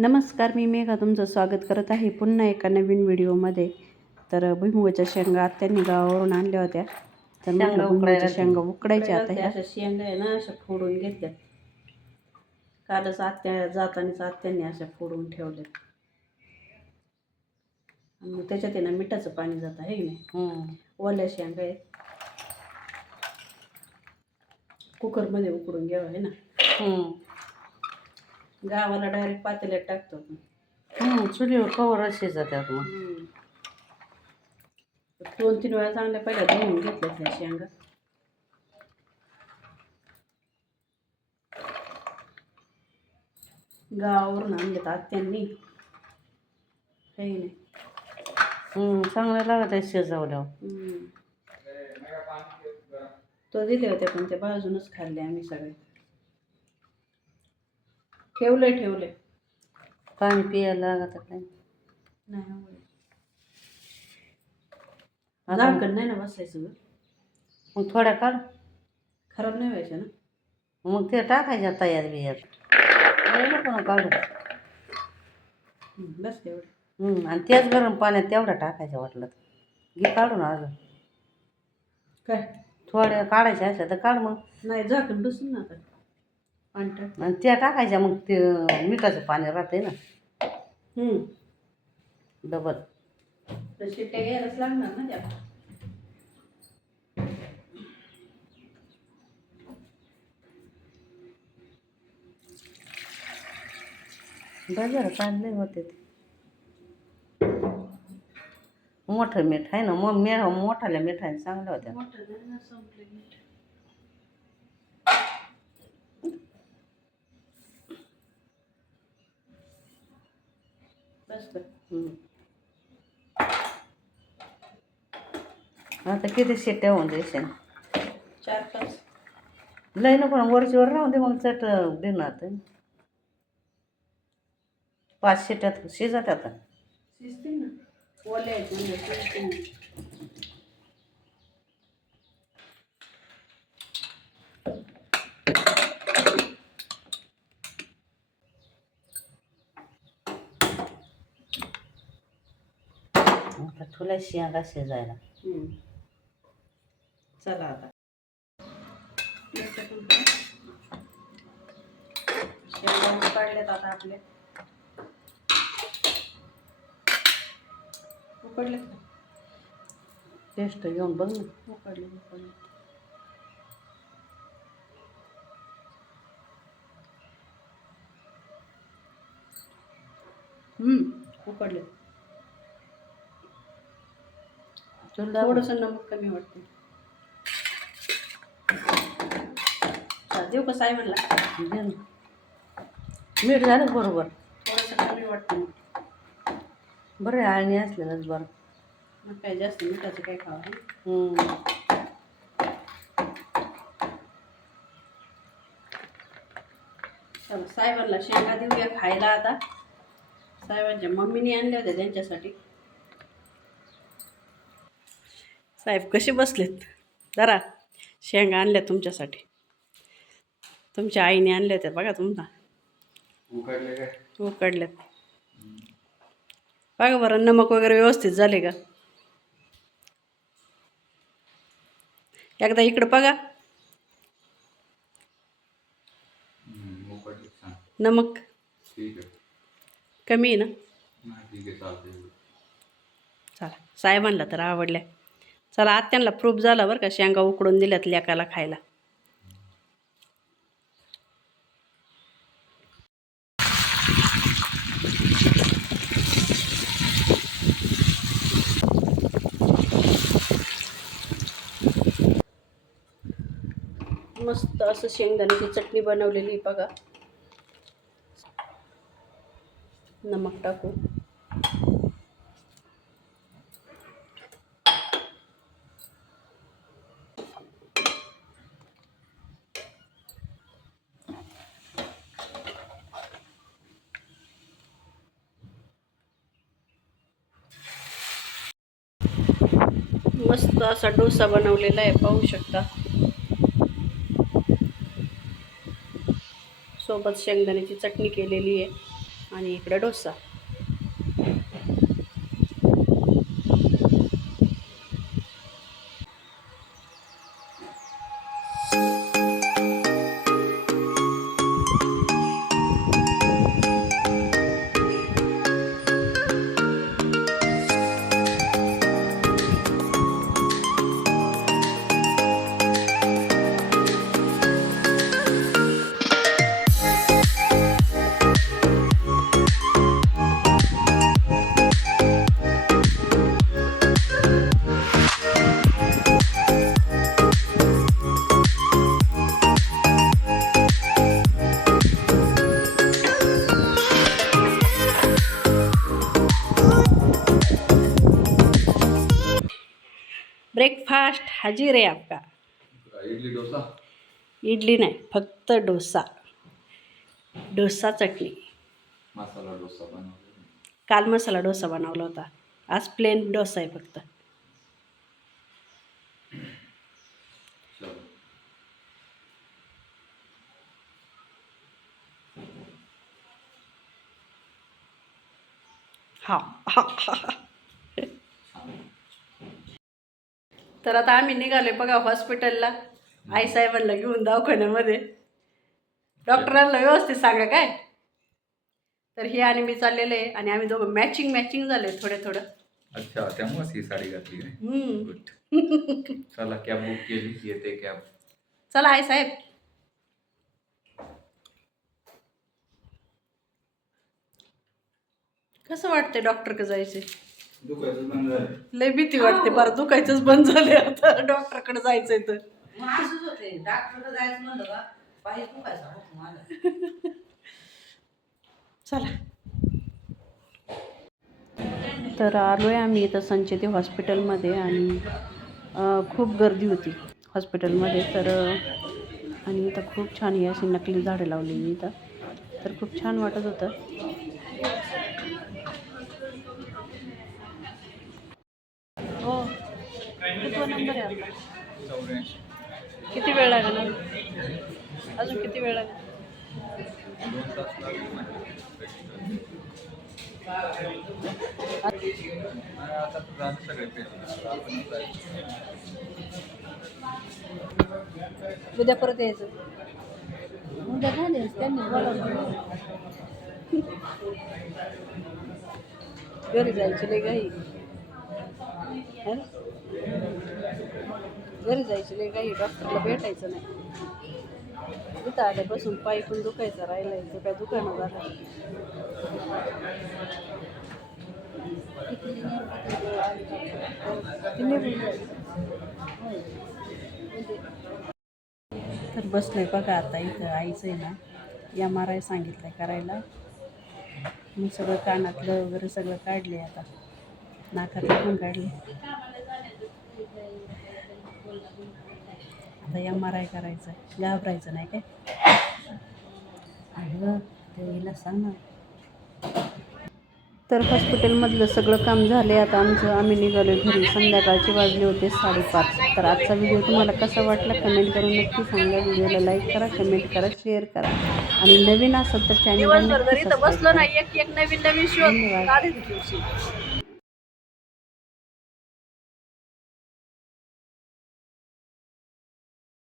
नमस्कार मी मेघा तुमचं स्वागत करत आहे पुन्हा एका नवीन व्हिडिओमध्ये. तर भुईमुगाच्या शेंगा आत्यांनी गावावरून आणल्या होत्या. तर शेंगा म्हटलं भुईमुगाच्या शेंगा उकडायच्या आता ह्या. अशा शेंगा आहे ना अशा फोडून घेतल्या. कालच आत्या जातानाच आत्यांनी अशा फोडून ठेवल्या. मग त्याच्यात आहे ना मिठाचं पाणी जात आहे की नाही. ओल्या शेंगा आहेत. कुकरमध्ये उकडून घ्यावं आहे ना. गावाला डायरेक्ट पातेल्यात टाकतो आपण. चुलीवर कवर शिजतात मग. हम्म. दोन तीन वेळा चांगल्या पहिल्या धुवून घेतल्या त्या शेंगा. गावावरून आणल्यात आत्यांनी. काही नाही. चांगलं लागत आहे शिजवल्यावर. हम्म. तो दिले होते पण ते बाजूनच खाल्ले आम्ही सगळे. ठेवले ठेवले पाणी पियायला लागत काय नाही आवडत. झाकण नाही ना बसायचं गं. मग थोड्या काढ खराब नाही व्हायचं ना? मग ते टाकायच्या तयार बियार. पण काढू. बस तेवढं. आणि तेच गरम पाण्यात तेवढा टाकायचं वाटलं तर. घे काढून अजून काय? थोड्या काढायच्या असल्या तर काढ मग. नाही झाकण बसून ना आता. आणि त्या टाकायच्या मग ते मिठाचं पाणी राहते ना. हम्म. डबल. तर शिट्ट्या घ्यायलाच लागणार ना त्या बाजारात आणले होते ते. मोठं मीठ आहे ना मग मे मोठाल्या मिठाने चांगल्या होत्या मोठं नाही ना संपले मीठ बस कर हम्म. आता किती शिट्ट्या होऊन देशील चार पाच. लय ना वरचीवर राहून दे मग चट देणार पाच शिट्ट्यात शिजत आता. शिजतील ना. ओले आहेत म्हणजे शिजतील ना. आता तुला शेंगा शिजायला. हम्म. चला आता. शेंगा काढल्यात आता आपले. उकडलेत का? टेस्ट घेऊन बघ ना. उकडले उकडले. हम्म. उकडले थोडंसं नमक कमी वाटतं. देऊ का साई म्हणला. मीठ झालं बरोबर? थोडंसं कमी वाटतं बरं आहे आळणी असलेलंच बरं. मग काय जास्त मिठाचं काय खावं? साहेबांना शेंगा देऊया खायला आता. साहेबांच्या मम्मीने आणल्या होत्या त्यांच्यासाठी. साहेब कसे बसलेत? जरा शेंगा आणल्या तुमच्यासाठी. तुमच्या आईने आणल्या होत्या बघा तुमचा उकडल्यात. बघा बरं नमक वगैरे व्यवस्थित झाले का? एकदा इकडं बघा. नमक. कमी आहे ना? चला साहेबांना तर आवडल्या. चला आत्यांना प्रूफ झाला बरं का शेंगा उकडून दिल्यात लेकाला खायला. मस्त असं शेंगदाण्याची चटणी बनवलेली आहे बघा. नमक टाकू मस्त असा डोसा बनवलेला आहे पाहू शकता. सोबत शेंगदाण्याची चटणी केलेली आहे आणि इकडे डोसा. ब्रेकफास्ट हाजीर आहे आपका. इडली डोसा? इडली नाही फक्त डोसा. डोसा चटणी. मसाला डोसा बनवला. काल मसाला डोसा बनवला होता. आज प्लेन डोसा आहे फक्त. चलो. हा हा हा हा. तर आता आम्ही निघालोय बघा हॉस्पिटलला आईसाहेबांना घेऊन दवाखान्यामध्ये. डॉक्टरांना व्यवस्थित सांगा काय? तर हे आणि मी चाललेलं आहे आणि आम्ही दोघं मॅचिंग मॅचिंग झाले थोडे थोडं अच्छा त्यामुळेच ही साडी घातली काय हम्म. गुड चला कॅब बुक केली. येते कॅब चला आईसाहेब कसं वाटतंय डॉक्टरकडे जायचे? दुखायचं बंद झालं लय भीती वाटते बरं दुखायचंच बंद झाले आता. डॉक्टरकडे जायचंय तर. मग असंच होते डॉक्टरकडे जायचं म्हणलं का पाहिजे दुखायचा मला चला. तर आलो आहे आम्ही इथं संचेती हॉस्पिटलमध्ये आणि खूप गर्दी होती हॉस्पिटलमध्ये. तर आणि इथं खूप छान ही अशी नकली झाडं लावलेली इथं. तर खूप छान वाटत होतं हो कितवा नंबर आहे आपला किती वेळ लागणार अजून? किती वेळ लागेल? उद्या परत यायचं. उद्या झाले त्यांनी घरी जायची नाही काही घरी जायची नाही काही डॉक्टरला भेटायचं नाही. इथं आल्यापासून पाय पण दुखायचा राहिला इथं काय दुकानं झालं तर बसलोय बघा आता इथं आईचं आहे ना एम आर आय सांगितलं आहे करायला. मी सगळं कानातलं वगैरे सगळं काढले आता. नाकातलं पण काढले आता एम आर आय करायचं आहे घाबरायचं नाही काय? अगं ते हिला सांग ना. तर हॉस्पिटलमधलं सगळं काम झाले आता आमचं आम्ही निघालो घरी. संध्याकाळचे वाजले होते साडेपाच. तर आजचा व्हिडिओ तुम्हाला कसा वाटला कमेंट करून नक्की सांगा. व्हिडिओला लाईक करा कमेंट करा शेअर करा. आणि नवीन असेल तर इथं बसलो सबस्क्राईब ना करा. एक एक नवीन नवीन ठेवशील